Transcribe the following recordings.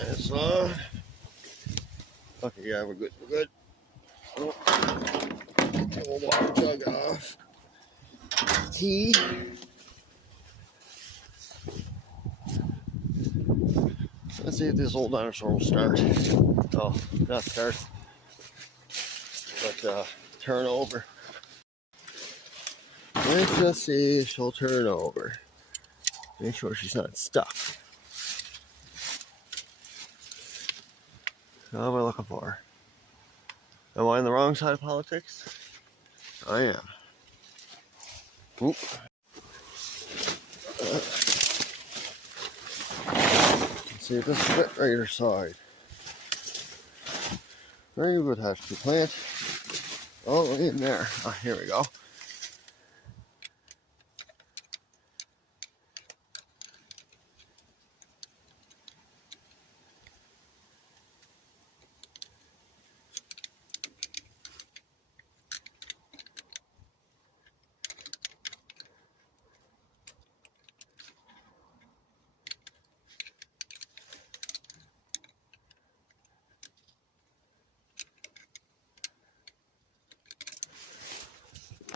It's on. Okay, yeah, we're good. We're good. Oh, we'll water jug off. Tea. Let's see if this old dinosaur will start. Oh, not start, but turn over. Let's just see if she'll turn over. Make sure she's not stuck. How am I looking for? Am I on the wrong side of politics? I am. Oop. Let's see if this is fit right her side. Very good, have to plant. Oh, in there. Ah, here we go.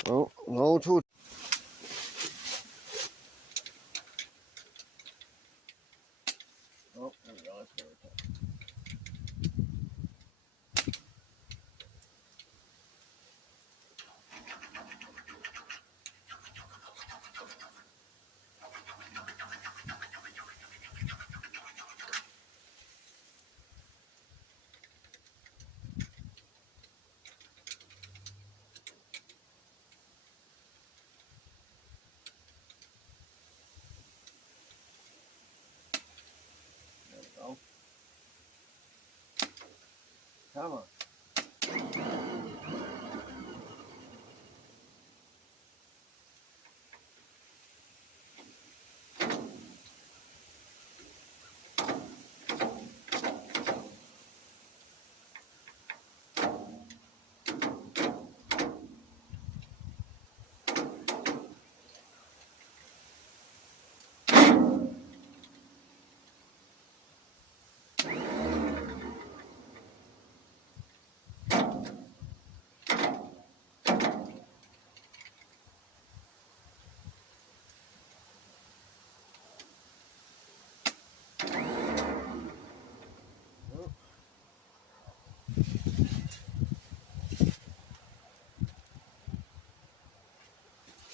Oh, no, too. Oh, there we go. That's where we're at. There we go. Come on.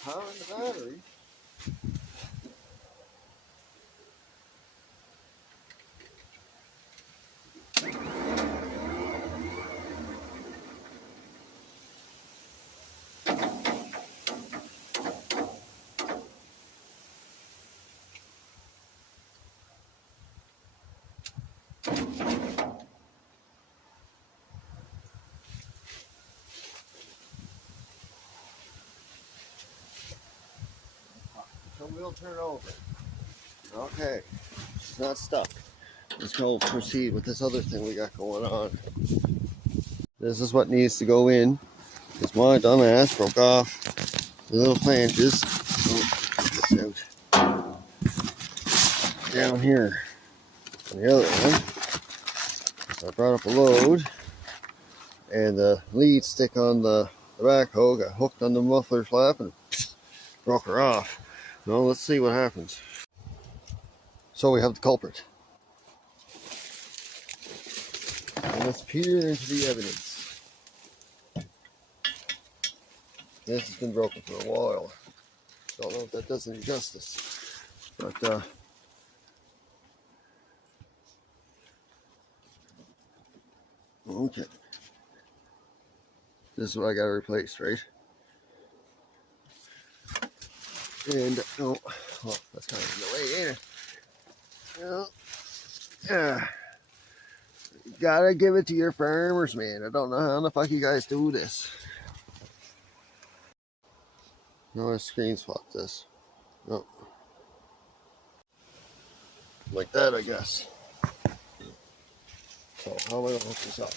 Power in the battery. So we'll turn over. Okay, she's not stuck. Let's go proceed with this other thing we got going on. This is what needs to go in, because my dumbass broke off the little flanges. Oh, out. Down here on the other one. So I brought up a load, and the lead stick on the backhoe got hooked on the muffler flap and broke her off. Well, let's see what happens. So we have the culprit. And let's peer into the evidence. This has been broken for a while. Don't know if that does any justice. But, okay. This is what I got to replace, right? And, oh, well, that's kind of in the way, ain't it? Well, yeah. You gotta give it to your farmers, man. I don't know how the fuck you guys do this. No, I screen swap this. No. Like that, I guess. So, how am I gonna hook this up?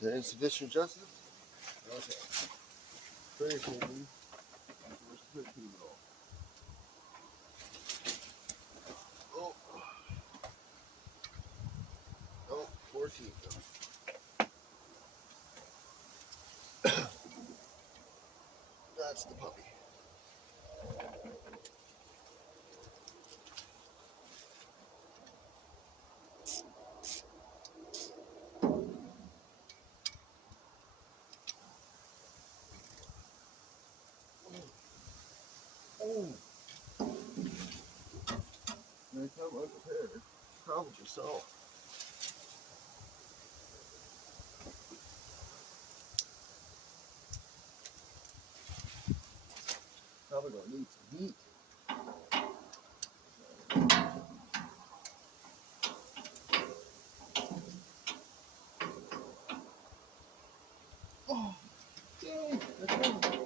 Is it insufficient justice? Okay. 13. Where's 13 go? Oh. Oh, 14 though. That's the puppy. Oh. Nice time unprepared. Probably so. Probably gonna need some heat. Oh, dang, that's good.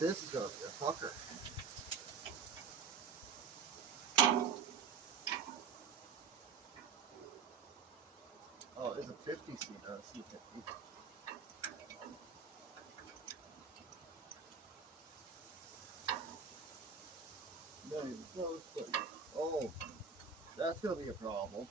This is gonna be a fucker. Oh, it's a 50 seat, not a C50. Not even close, but oh, that's gonna be a problem.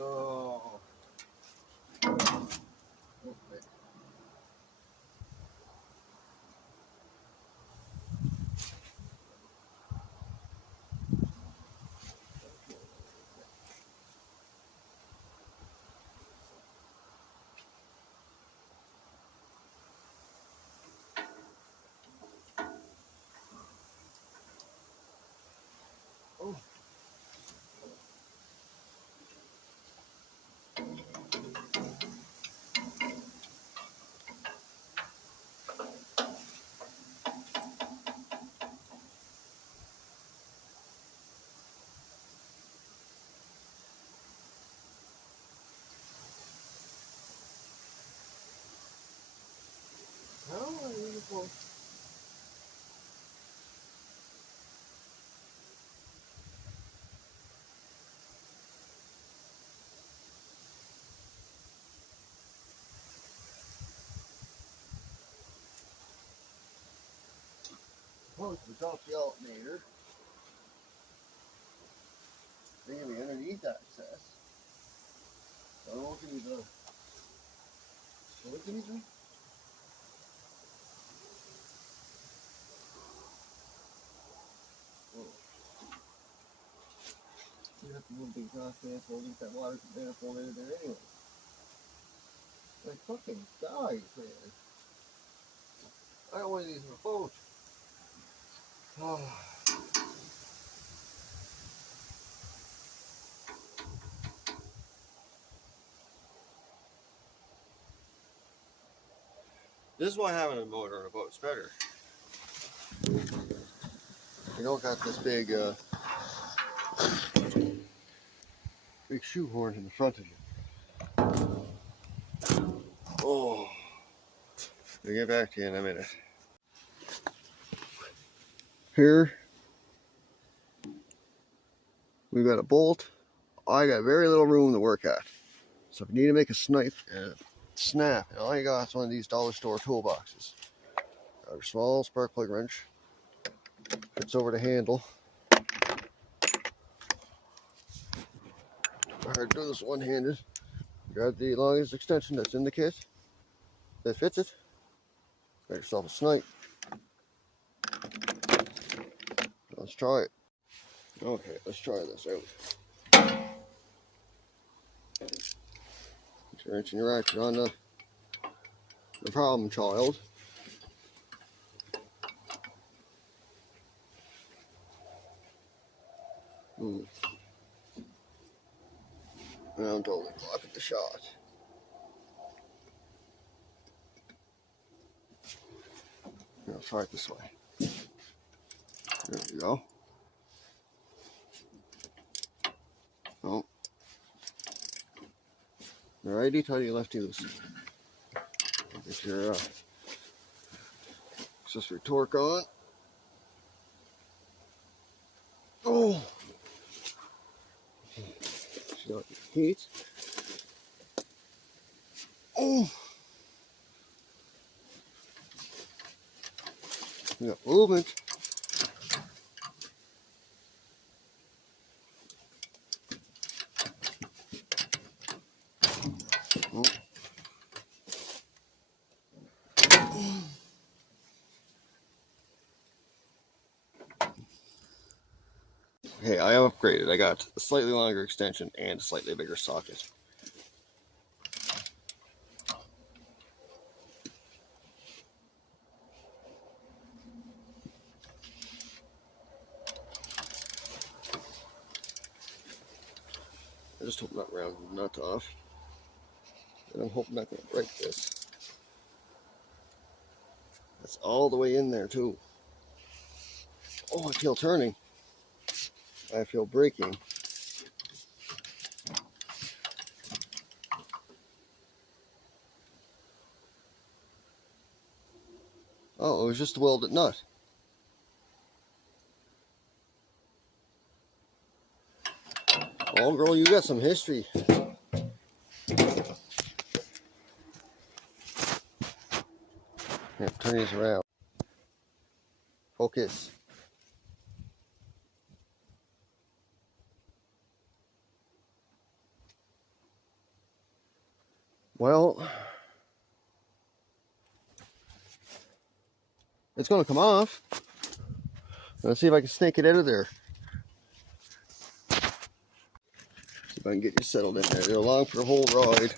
Oh, okay. Oh, how are you supposed to drop the alternator? They're gonna be underneath access. I don't know if he's what can he do? Oh, you have to move the exhaust manifold, get that water manifold into there anyway. Like fucking guys, man. I don't want these in a boat. Oh. This is why having a motor on a boat is better. You don't got this big big shoehorn in the front of you. Oh, I'll get back to you in a minute. Here, we've got a bolt. I got very little room to work at. So if you need to make a snap, and all you got is one of these dollar store toolboxes. Got a small spark plug wrench. Fits over the handle. Hard to do this one-handed. Grab the longest extension that's in the kit. That fits it. Got yourself a snipe. Let's try it. Okay, let's try this out. Put your wrench and your ratchet on the problem child. And I'm totally blocking the shot. I'll try it this way. There we go. Oh. Righty, tighty, lefty, loosey. Get your accessory torque on. Oh! Shut the heat. Oh! We got movement. Oh. Okay, I have upgraded. I got a slightly longer extension and a slightly bigger socket. I just hope that round nut off. And I'm hoping not going to break this. That's all the way in there too. Oh, I feel turning. I feel braking. Oh, it was just a welded nut. Oh, girl, you got some history. Here, turn these around. Focus. Well, it's going to come off. Let's see if I can snake it out of there. See if I can get you settled in there. You're along for the whole ride.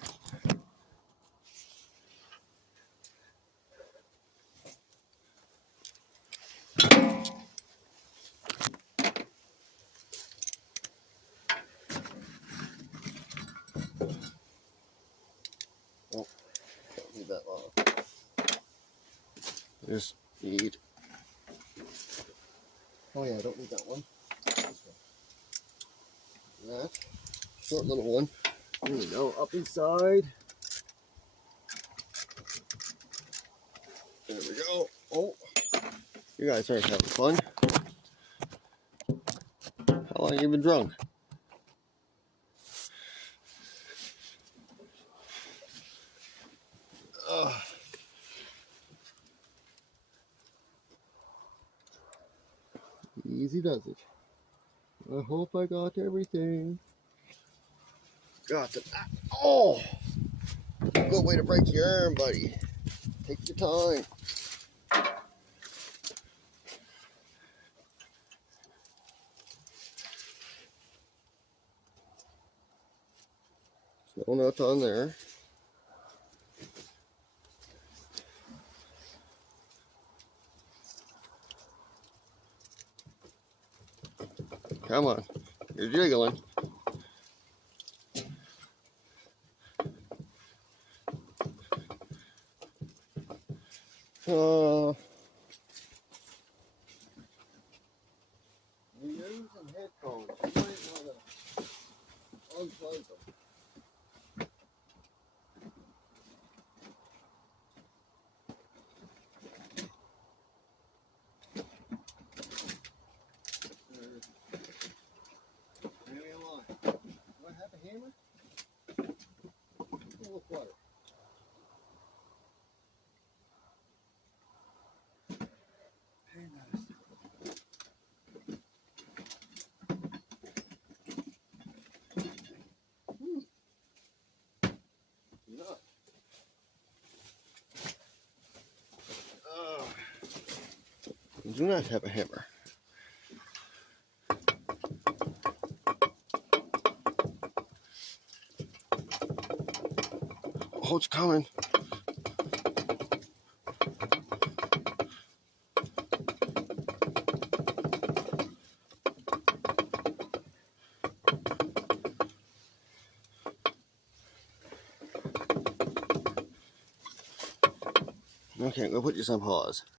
Oh, don't need that long. Just need. Oh yeah, I don't need that one. That short little one. There we go. Up inside. There we go. Oh, you guys aren't having fun. How long have you been drunk? Easy does it. I hope I got everything. Got it. Oh! Good way to break your arm, buddy. Take your time. No nuts on there. Come on. You're jiggling. You're using headphones. You might want to unplug them. Maybe I'm on. Do I have a hammer? A little clutter. Very nice. Nut. I do not have a hammer. Oh, it's coming. Okay, I'm gonna put this on pause.